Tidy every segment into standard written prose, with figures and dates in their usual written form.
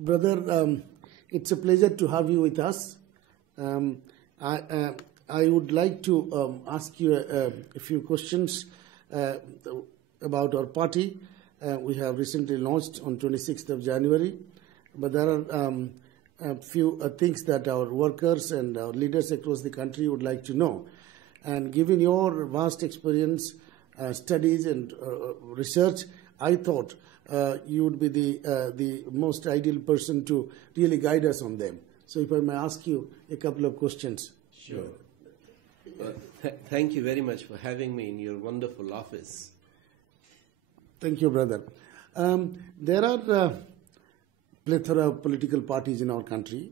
Brother, it's a pleasure to have you with us. I would like to ask you a few questions about our party. We have recently launched on 26th of January, but there are a few things that our workers and our leaders across the country would like to know. And given your vast experience, studies and research, I thought you would be the most ideal person to really guide us on them. So if I may ask you a couple of questions. Sure. Well, thank you very much for having me in your wonderful office. Thank you, brother. There are plethora of political parties in our country.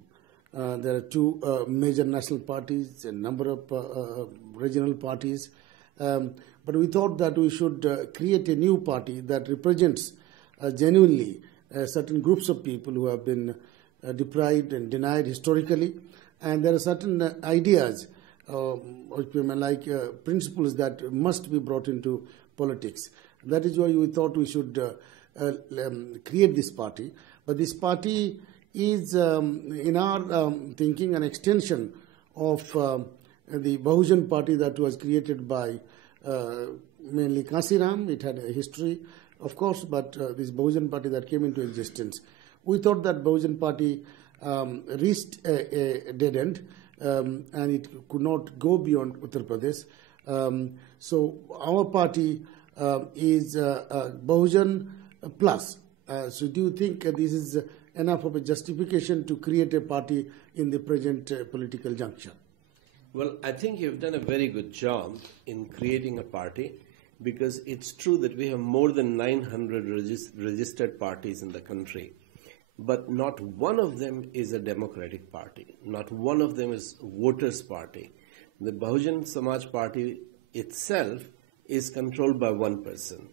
There are two major national parties, a number of regional parties. But we thought that we should create a new party that represents genuinely certain groups of people who have been deprived and denied historically. And there are certain ideas, like principles that must be brought into politics. That is why we thought we should create this party. But this party is, in our thinking, an extension of the Bahujan party that was created by mainly Kasiram. It had a history, of course, but this Bahujan party that came into existence. We thought that Bahujan party reached a dead end and it could not go beyond Uttar Pradesh. So our party is Bahujan Plus. So do you think this is enough of a justification to create a party in the present political juncture? Well, I think you've done a very good job in creating a party, because it's true that we have more than 900 registered parties in the country. But not one of them is a democratic party. Not one of them is voters' party. The Bahujan Samaj Party itself is controlled by one person.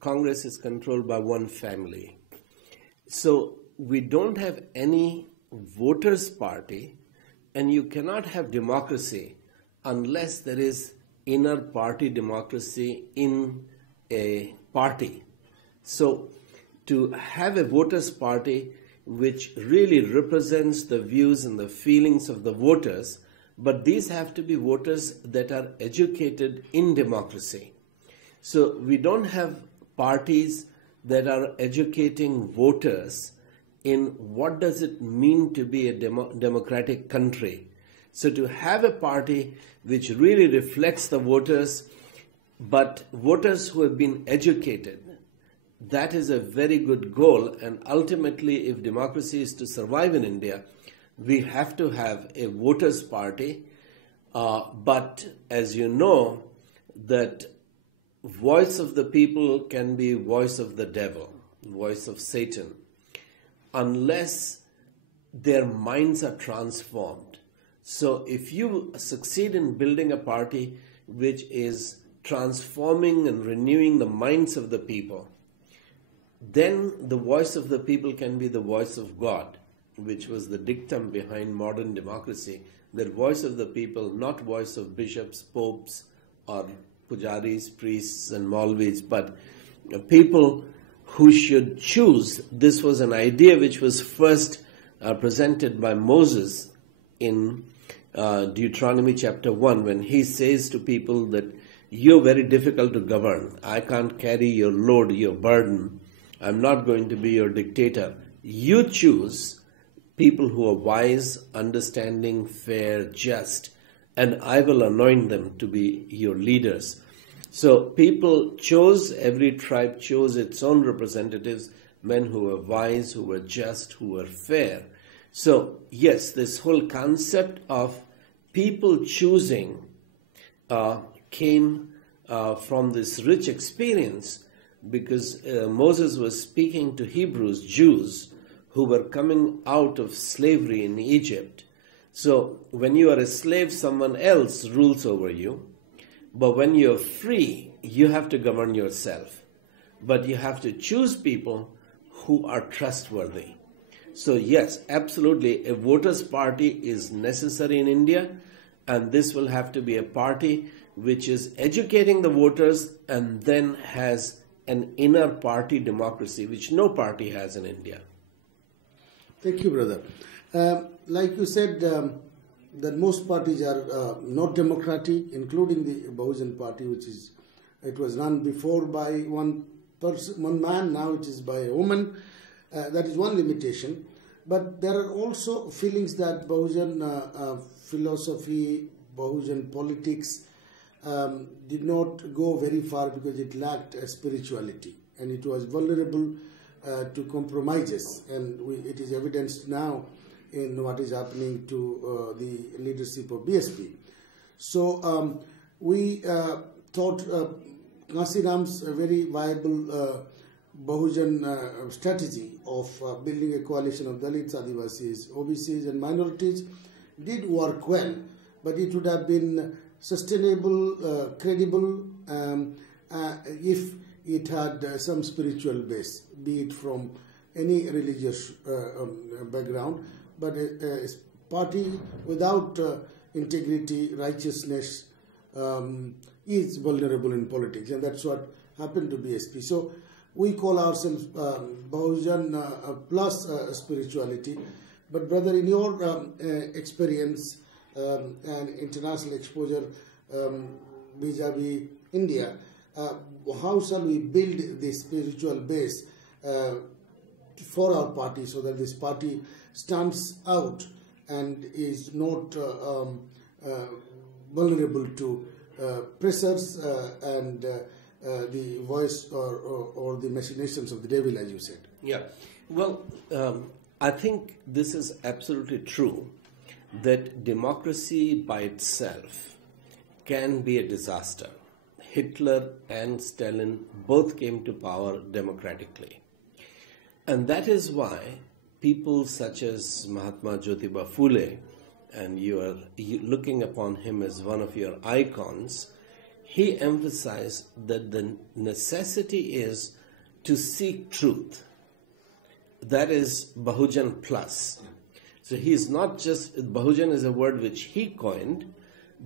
Congress is controlled by one family. So we don't have any voters' party, and you cannot have democracy unless there is inner party democracy in a party. So to have a voters' party which really represents the views and the feelings of the voters, but these have to be voters that are educated in democracy. So we don't have parties that are educating voters in what does it mean to be a democratic country. So to have a party which really reflects the voters, but voters who have been educated, that is a very good goal. And ultimately, if democracy is to survive in India, we have to have a voters' party. But as you know, that voice of the people can be voice of the devil, voice of Satan, unless their minds are transformed. So if you succeed in building a party which is transforming and renewing the minds of the people, then the voice of the people can be the voice of God, which was the dictum behind modern democracy, that voice of the people, not voice of bishops, popes, or pujaris, priests, and Maulvis, but people who should choose. This was an idea which was first presented by Moses in Deuteronomy chapter 1, when he says to people that you're very difficult to govern. I can't carry your load, your burden. I'm not going to be your dictator. You choose people who are wise, understanding, fair, just, and I will anoint them to be your leaders. So people chose, every tribe chose its own representatives, men who were wise, who were just, who were fair. So yes, this whole concept of people choosing came from this rich experience, because Moses was speaking to Hebrews, Jews, who were coming out of slavery in Egypt. So when you are a slave, someone else rules over you. But when you're free, you have to govern yourself. But you have to choose people who are trustworthy. So yes, absolutely, a voters' party is necessary in India, and this will have to be a party which is educating the voters and then has an inner party democracy, which no party has in India. Thank you, brother. Like you said, that most parties are not democratic, including the Bahujan Party, it was run before by one person, one man. Now it is by a woman. That is one limitation. But there are also feelings that Bahujan philosophy, Bahujan politics did not go very far because it lacked spirituality and it was vulnerable to compromises. And it is evidenced now in what is happening to the leadership of BSP. So we thought Kansiram's a very viable Bahujan strategy of building a coalition of Dalits, Adivasis, OBCs and minorities did work well, but it would have been sustainable, credible if it had some spiritual base, be it from any religious background, but a party without integrity, righteousness is vulnerable in politics, and that's what happened to BSP. So we call ourselves Bahujan plus spirituality. But brother, in your experience and international exposure vis-a-vis India, how shall we build this spiritual base for our party so that this party stands out and is not vulnerable to pressures and the voice or the machinations of the devil, as you said? Yeah, well, I think this is absolutely true, that democracy by itself can be a disaster. Hitler and Stalin both came to power democratically. And that is why people such as Mahatma Jyotiba Phule, and you are looking upon him as one of your icons, he emphasized that the necessity is to seek truth. That is Bahujan plus. So he is not just, Bahujan is a word which he coined,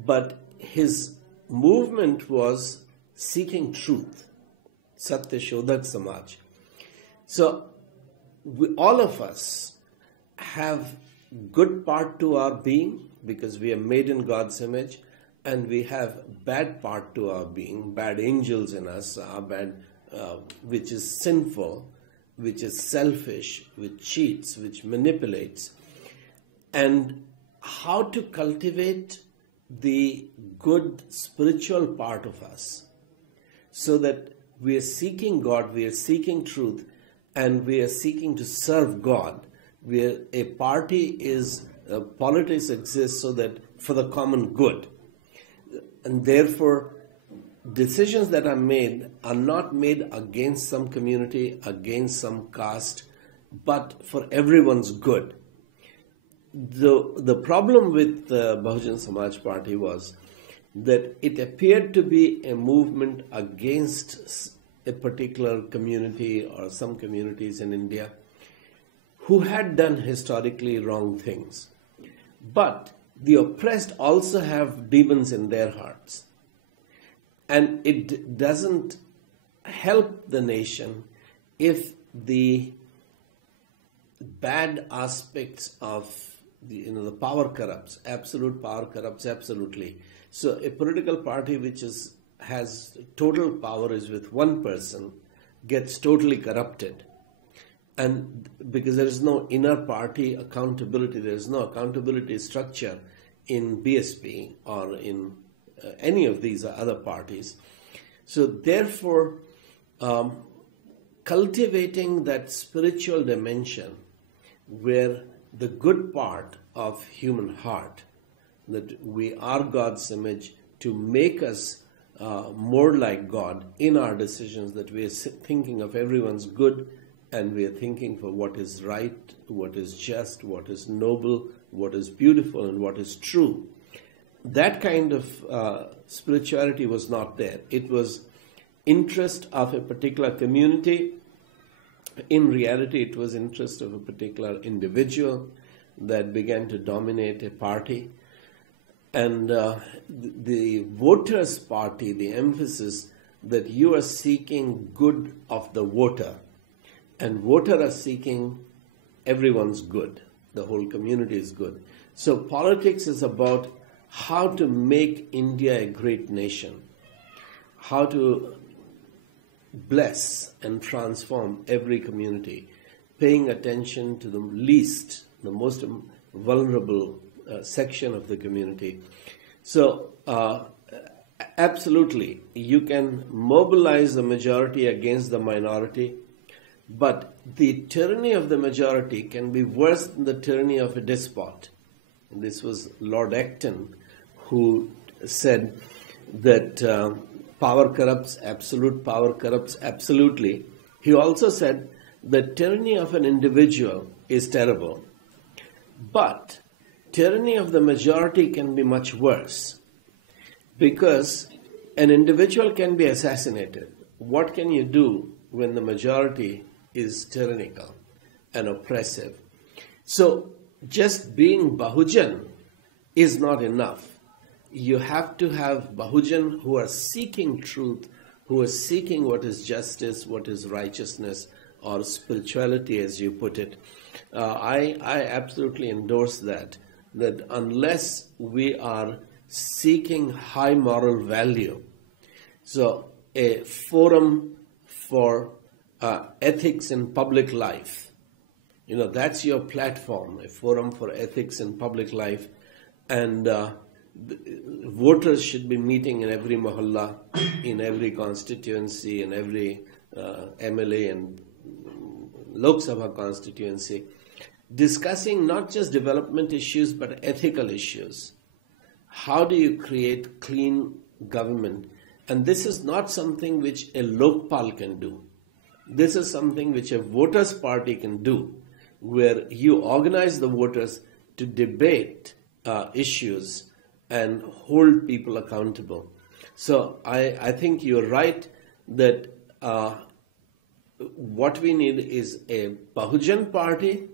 but his movement was seeking truth. Satya Shodhak Samaj. So all of us have good part to our being because we are made in God's image, and we have bad part to our being, bad angels in us, our bad, which is sinful, which is selfish, which cheats, which manipulates. And how to cultivate the good spiritual part of us so that we are seeking God, we are seeking truth, and we are seeking to serve God. A party is, politics exists so that for the common good. And therefore, decisions that are made are not made against some community, against some caste, but for everyone's good. The problem with the Bahujan Samaj Party was that it appeared to be a movement against a particular community or some communities in India who had done historically wrong things. But the oppressed also have demons in their hearts. And it doesn't help the nation if the bad aspects of the power corrupts. Absolute power corrupts absolutely. So a political party which has total power is with one person gets totally corrupted. And because there is no inner party accountability, there is no accountability structure in BSP or in any of these other parties. So therefore, cultivating that spiritual dimension where the good part of human heart, that we are God's image, to make us more like God in our decisions, that we are thinking of everyone's good, and we are thinking for what is right, what is just, what is noble, what is beautiful, and what is true. That kind of spirituality was not there. It was interest of a particular community. In reality, it was interest of a particular individual that began to dominate a party. And the voters' party, the emphasis that you are seeking good of the voter, and voter are seeking everyone's good. The whole community is good. So politics is about how to make India a great nation, how to bless and transform every community, paying attention to the least, the most vulnerable section of the community. So absolutely, you can mobilize the majority against the minority, but the tyranny of the majority can be worse than the tyranny of a despot. And this was Lord Acton who said that power corrupts, absolute power corrupts absolutely. He also said the tyranny of an individual is terrible, but tyranny of the majority can be much worse, because an individual can be assassinated. What can you do when the majority is tyrannical and oppressive? So just being Bahujan is not enough. You have to have Bahujan who are seeking truth, who are seeking what is justice, what is righteousness, or spirituality, as you put it. I absolutely endorse that unless we are seeking high moral value, so a forum for ethics in public life, that's your platform, a forum for ethics in public life, and voters should be meeting in every mohalla, in every constituency, in every MLA and Lok Sabha constituency, discussing not just development issues but ethical issues. How do you create clean government? And this is not something which a Lokpal can do. This is something which a voters' party can do, where you organize the voters to debate issues and hold people accountable. So I think you're right that what we need is a Bahujan party,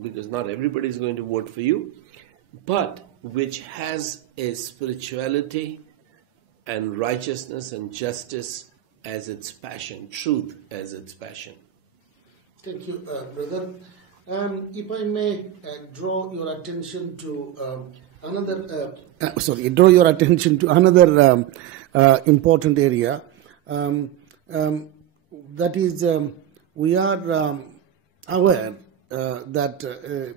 because not everybody is going to vote for you, but which has a spirituality and righteousness and justice as its passion, truth as its passion. Thank you, brother. If I may draw your attention to another important area. That is, we are aware that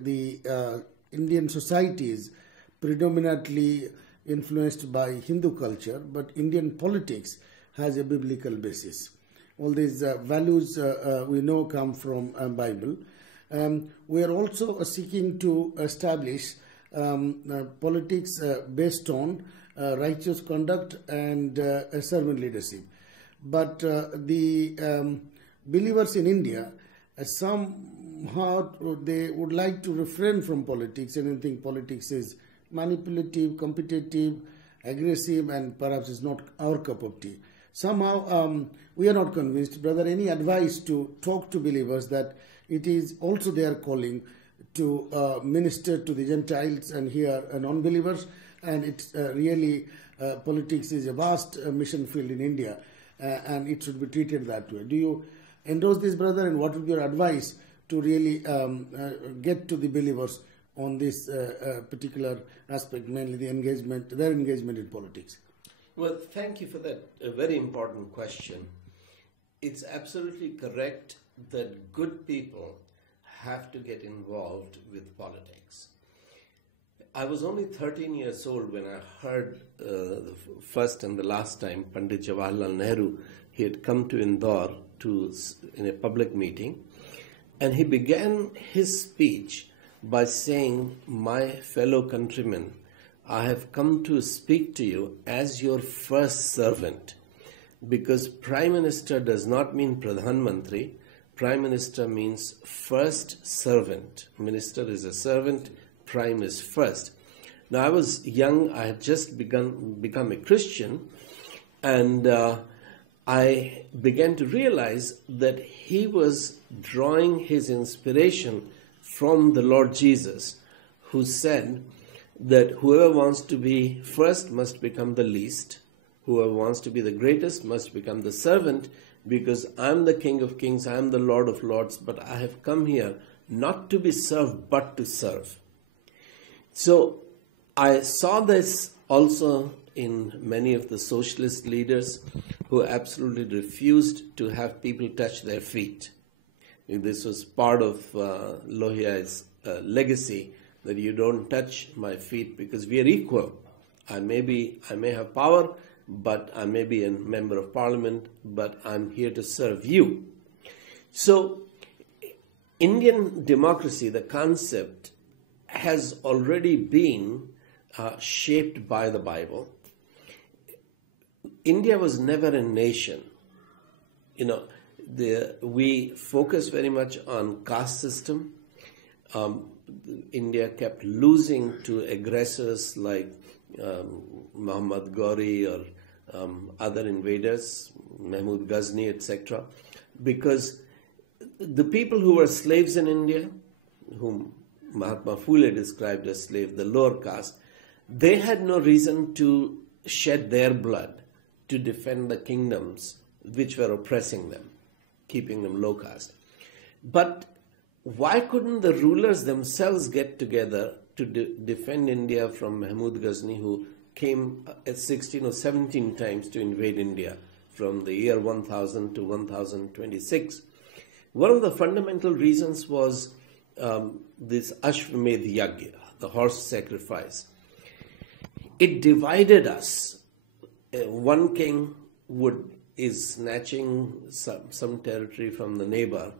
the Indian society is predominantly influenced by Hindu culture, but Indian politics has a biblical basis. All these values we know come from Bible. We are also seeking to establish politics based on righteous conduct and servant leadership. But the believers in India, somehow they would like to refrain from politics, and think politics is manipulative, competitive, aggressive, and perhaps is not our cup of tea. Somehow we are not convinced. Brother, any advice to talk to believers that it is also their calling to minister to the Gentiles and here non-believers, and it's really politics is a vast mission field in India, and it should be treated that way. Do you endorse this, brother, and what would be your advice to really get to the believers on this particular aspect, mainly their engagement in politics? Well, thank you for that. A very important question. It's absolutely correct that good people have to get involved with politics. I was only 13 years old when I heard the first and the last time Pandit Jawaharlal Nehru, he had come to Indore in a public meeting, and he began his speech by saying, "My fellow countrymen, I have come to speak to you as your first servant," because Prime Minister does not mean Pradhan Mantri. Prime Minister means first servant. Minister is a servant, Prime is first. Now, I was young, I had just become a Christian, and I began to realize that he was drawing his inspiration from the Lord Jesus, who said that whoever wants to be first must become the least, whoever wants to be the greatest must become the servant, because I'm the King of Kings, I'm the Lord of Lords, but I have come here not to be served, but to serve. So I saw this also in many of the socialist leaders who absolutely refused to have people touch their feet. This was part of Lohia's legacy, that you don't touch my feet because we are equal. I may have power, but I may be a member of parliament, but I'm here to serve you. So Indian democracy, the concept, has already been shaped by the Bible. India was never a nation. We focus very much on caste system. India kept losing to aggressors like Muhammad Ghori or other invaders, Mahmud Ghazni, etc. Because the people who were slaves in India, whom Mahatma Phule described as slaves, the lower caste, they had no reason to shed their blood to defend the kingdoms which were oppressing them, keeping them low caste. But why couldn't the rulers themselves get together to defend India from Mahmud Ghazni, who came 16 or 17 times to invade India from the year 1000 to 1026? One of the fundamental reasons was this Ashvamedh Yagya, the horse sacrifice. It divided us. One king is snatching some territory from the neighbor,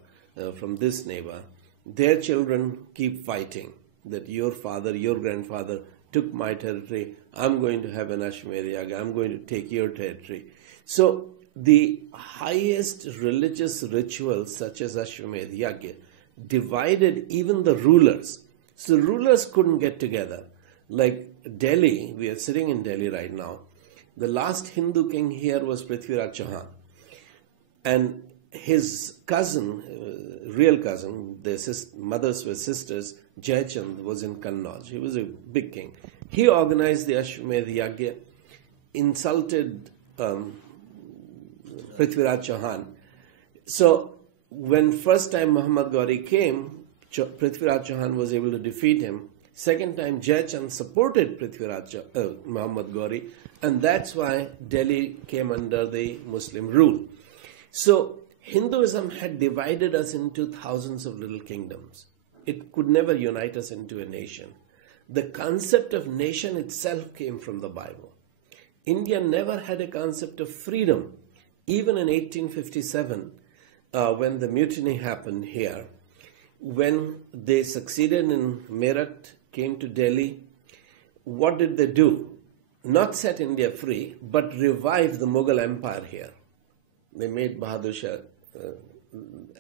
from this neighbor. Their children keep fighting that your father, your grandfather took my territory. I'm going to have an Ashvamedh Yagya. I'm going to take your territory. So the highest religious rituals, such as Ashvamedh Yagya, divided even the rulers. So rulers couldn't get together. Like Delhi, we are sitting in Delhi right now. The last Hindu king here was Prithviraj Chauhan. And his cousin, real cousin, their mothers were sisters, Jayachand was in Kannauj. He was a big king. He organized the Ashvamedh Yagya, insulted Prithviraj Chauhan. So when first time Muhammad Ghori came, Prithviraj Chauhan was able to defeat him. Second time, Jayachand supported Muhammad Ghori, and that's why Delhi came under the Muslim rule. So Hinduism had divided us into thousands of little kingdoms. It could never unite us into a nation. The concept of nation itself came from the Bible. India never had a concept of freedom. Even in 1857, when the mutiny happened here, when they succeeded in Meerut, came to Delhi, what did they do? Not set India free, but revive the Mughal Empire here. They made Bahadur Shah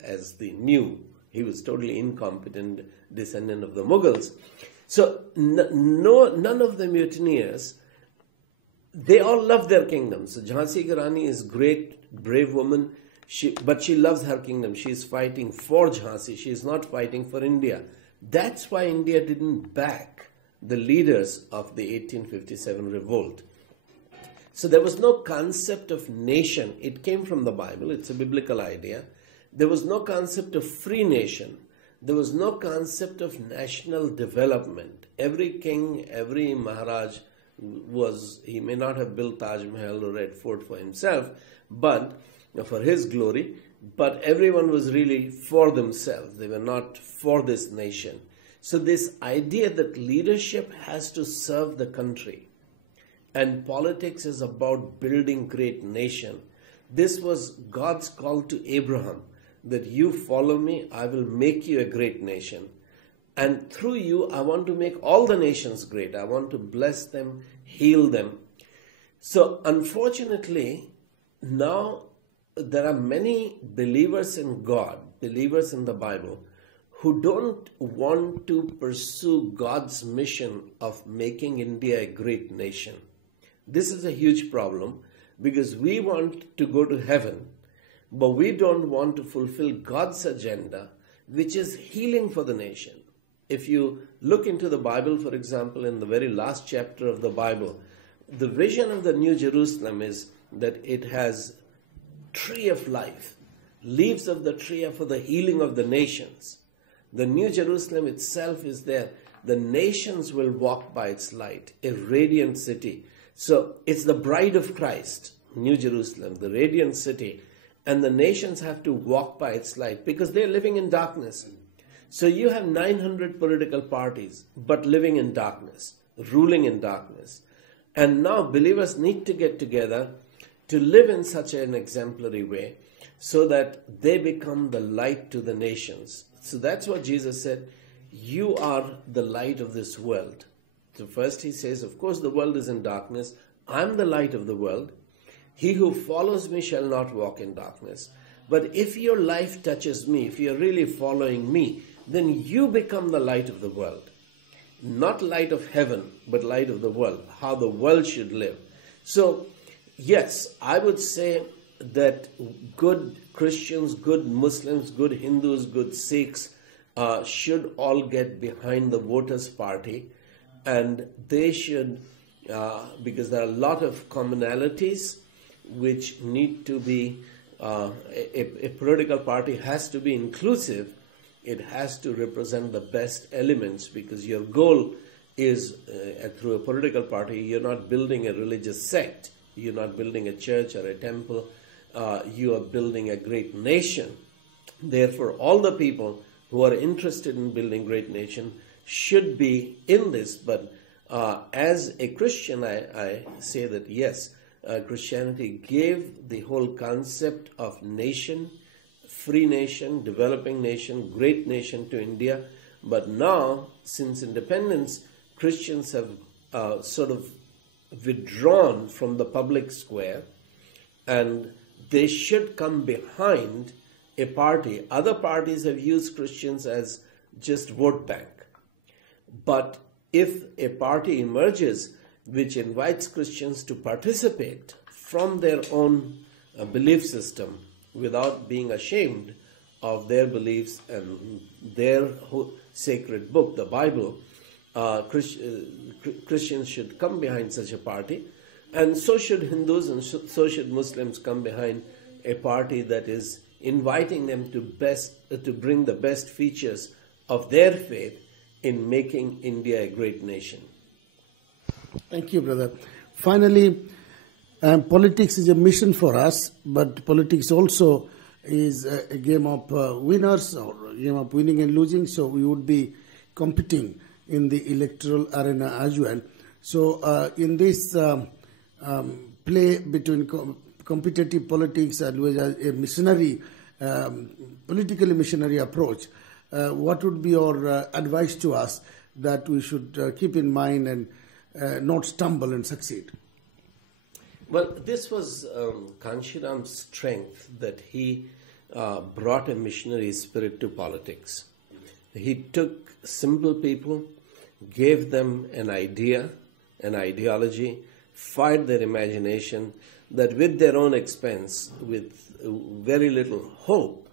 as the new. He was totally incompetent descendant of the Mughals. So none of the mutineers, they all love their kingdoms. So Jhansi Ki Rani is great, brave woman, but she loves her kingdom. She is fighting for Jhansi. She is not fighting for India. That's why India didn't back the leaders of the 1857 revolt. So there was no concept of nation. It came from the Bible. It's a biblical idea. There was no concept of free nation. There was no concept of national development. Every king, every Maharaj he may not have built Taj Mahal or Red Fort for himself, but for his glory, but everyone was really for themselves. They were not for this nation. So this idea that leadership has to serve the country and politics is about building great nation. This was God's call to Abraham, that you follow me, I will make you a great nation. And through you, I want to make all the nations great. I want to bless them, heal them. So unfortunately, now there are many believers in God, believers in the Bible, who don't want to pursue God's mission of making India a great nation. This is a huge problem because we want to go to heaven, but we don't want to fulfill God's agenda, which is healing for the nation. If you look into the Bible, for example, in the very last chapter of the Bible, the vision of the New Jerusalem is that it has tree of life. Leaves of the tree are for the healing of the nations. The New Jerusalem itself is there. The nations will walk by its light, a radiant city. So it's the bride of Christ, New Jerusalem, the radiant city. And the nations have to walk by its light because they're living in darkness. So you have 900 political parties, but living in darkness, ruling in darkness. And now believers need to get together to live in such an exemplary way so that they become the light to the nations. So that's what Jesus said. You are the light of this world. So first he says, of course the world is in darkness. I'm the light of the world. He who follows me shall not walk in darkness. But if your life touches me, if you're really following me, then you become the light of the world. Not light of heaven, but light of the world, how the world should live. So, yes, I would say that good Christians, good Muslims, good Hindus, good Sikhs should all get behind the voters' party, and they should, because there are a lot of commonalities which need to be, a political party has to be inclusive. It has to represent the best elements, because your goal is, through a political party, you're not building a religious sect. You're not building a church or a temple. You are building a great nation. Therefore, all the people who are interested in building great nation should be in this. But as a Christian, I say that yes, Christianity gave the whole concept of nation, free nation, developing nation, great nation to India. But now, since independence, Christians have sort of withdrawn from the public square, and they should come behind a party. Other parties have used Christians as just vote bank. But if a party emerges which invites Christians to participate from their own belief system without being ashamed of their beliefs and their sacred book, the Bible, Christians should come behind such a party, and so should Hindus, and so should Muslims come behind a party that is inviting them to bring the best features of their faith in making India a great nation. Thank you, brother. Finally, politics is a mission for us, but politics also is a game of winners, or a game of winning and losing, so we would be competing in the electoral arena as well. So in this play between competitive politics and a missionary, politically missionary approach, what would be your advice to us that we should keep in mind and not stumble and succeed? Well, this was Kanshiram's strength, that he brought a missionary spirit to politics. He took simple people, gave them an idea, an ideology, fired their imagination, that with their own expense, with very little hope,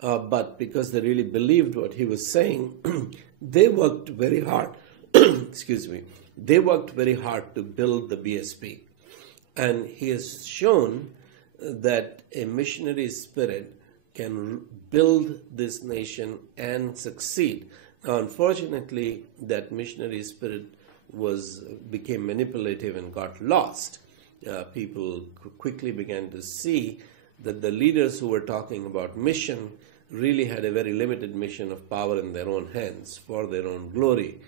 but because they really believed what he was saying, they worked very hard. Excuse me. They worked very hard to build the BSP. And he has shown that a missionary spirit can build this nation and succeed. Now, unfortunately, that missionary spirit became manipulative and got lost. People quickly began to see that the leaders who were talking about mission really had a very limited mission of power in their own hands for their own glory.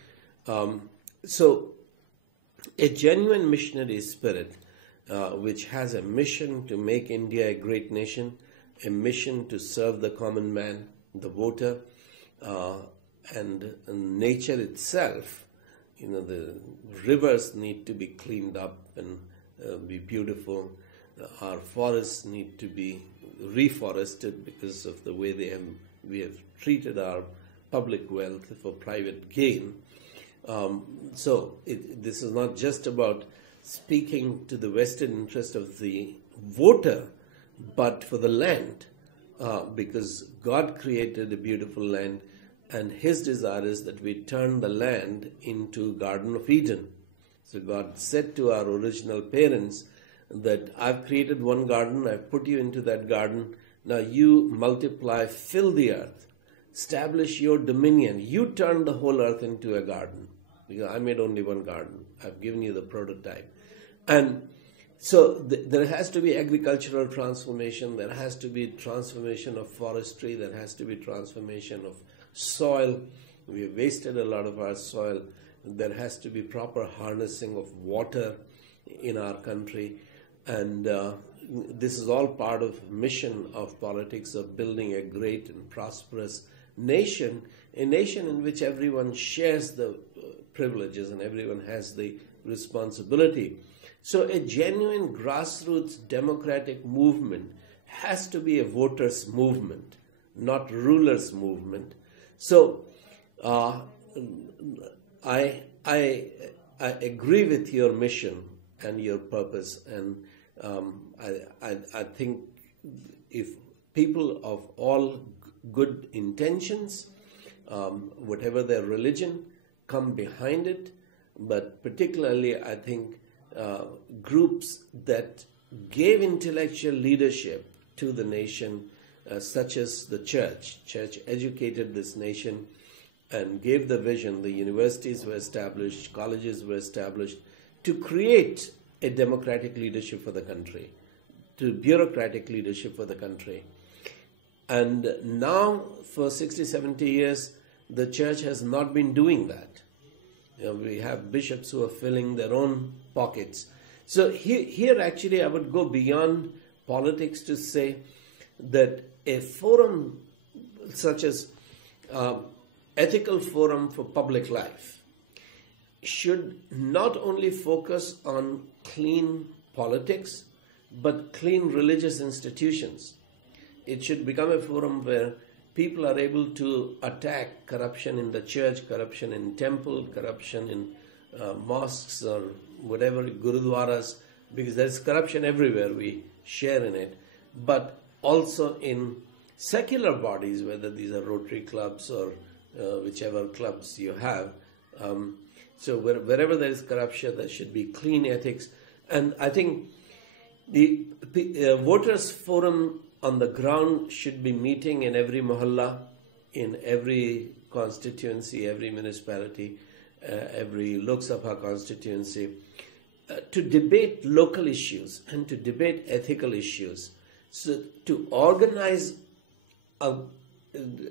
So a genuine missionary spirit, which has a mission to make India a great nation, a mission to serve the common man, the voter, and nature itself. You know, the rivers need to be cleaned up and be beautiful. Our forests need to be reforested because of the way we have treated our public wealth for private gain. So this is not just about speaking to the vested interest of the voter, but for the land, because God created a beautiful land, and His desire is that we turn the land into Garden of Eden. So God said to our original parents that I've created one garden, I've put you into that garden, now you multiply, fill the earth. establish your dominion. You turn the whole earth into a garden. Because I made only one garden. I've given you the prototype. And so there has to be agricultural transformation. There has to be transformation of forestry. There has to be transformation of soil. We have wasted a lot of our soil. There has to be proper harnessing of water in our country. And this is all part of mission of politics of building a great and prosperous nation, a nation in which everyone shares the privileges and everyone has the responsibility. So a genuine grassroots democratic movement has to be a voters' movement, not rulers' movement. So I agree with your mission and your purpose, and I think if people of all good intentions, whatever their religion, come behind it, but particularly I think groups that gave intellectual leadership to the nation, such as the church. Church educated this nation and gave the vision. The universities were established, colleges were established to create a democratic leadership for the country, to bureaucratic leadership for the country. And now, for 60, 70 years, the church has not been doing that. We have bishops who are filling their own pockets. So here actually I would go beyond politics to say that a forum such as Ethical Forum for Public Life should not only focus on clean politics, but clean religious institutions. It should become a forum where people are able to attack corruption in the church, corruption in temple, corruption in mosques or whatever, gurudwaras, because there's corruption everywhere, we share in it, but also in secular bodies, whether these are Rotary clubs or whichever clubs you have. So wherever there is corruption, there should be clean ethics. And I think the voters forum on the ground should be meeting in every mohalla, in every constituency, every municipality, every Lok Sabha constituency, to debate local issues and to debate ethical issues. So to organize,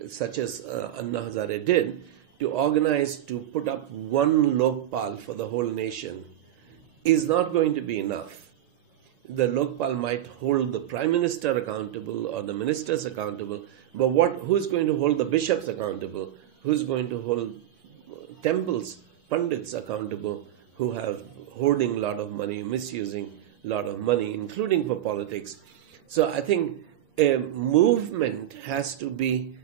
such as Anna Hazare did, to organize to put up one Lokpal for the whole nation is not going to be enough. The Lokpal might hold the Prime Minister accountable or the ministers accountable, but who's going to hold the bishops accountable? Who's going to hold temples, pandits accountable who have hoarding a lot of money, misusing a lot of money, including for politics? So I think a movement has to be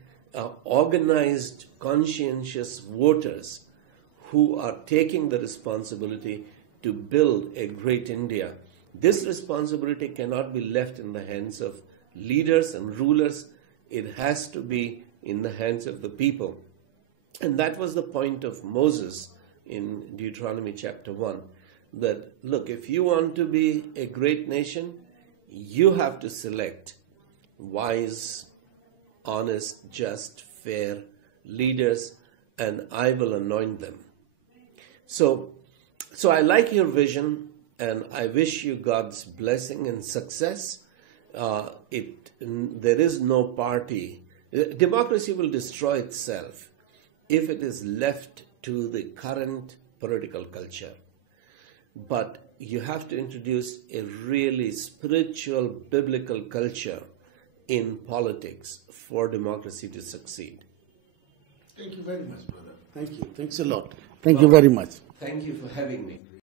organized, conscientious voters who are taking the responsibility to build a great India. This responsibility cannot be left in the hands of leaders and rulers. It has to be in the hands of the people. And that was the point of Moses in Deuteronomy chapter 1, that, look, if you want to be a great nation, you have to select wise, honest, just, fair leaders, and I will anoint them. So I like your vision, and I wish you God's blessing and success. There is no party. Democracy will destroy itself if it is left to the current political culture. But you have to introduce a really spiritual, biblical culture in politics for democracy to succeed. Thank you very much, brother. Thank you. Thanks a lot. Thank you very much. Thank you for having me.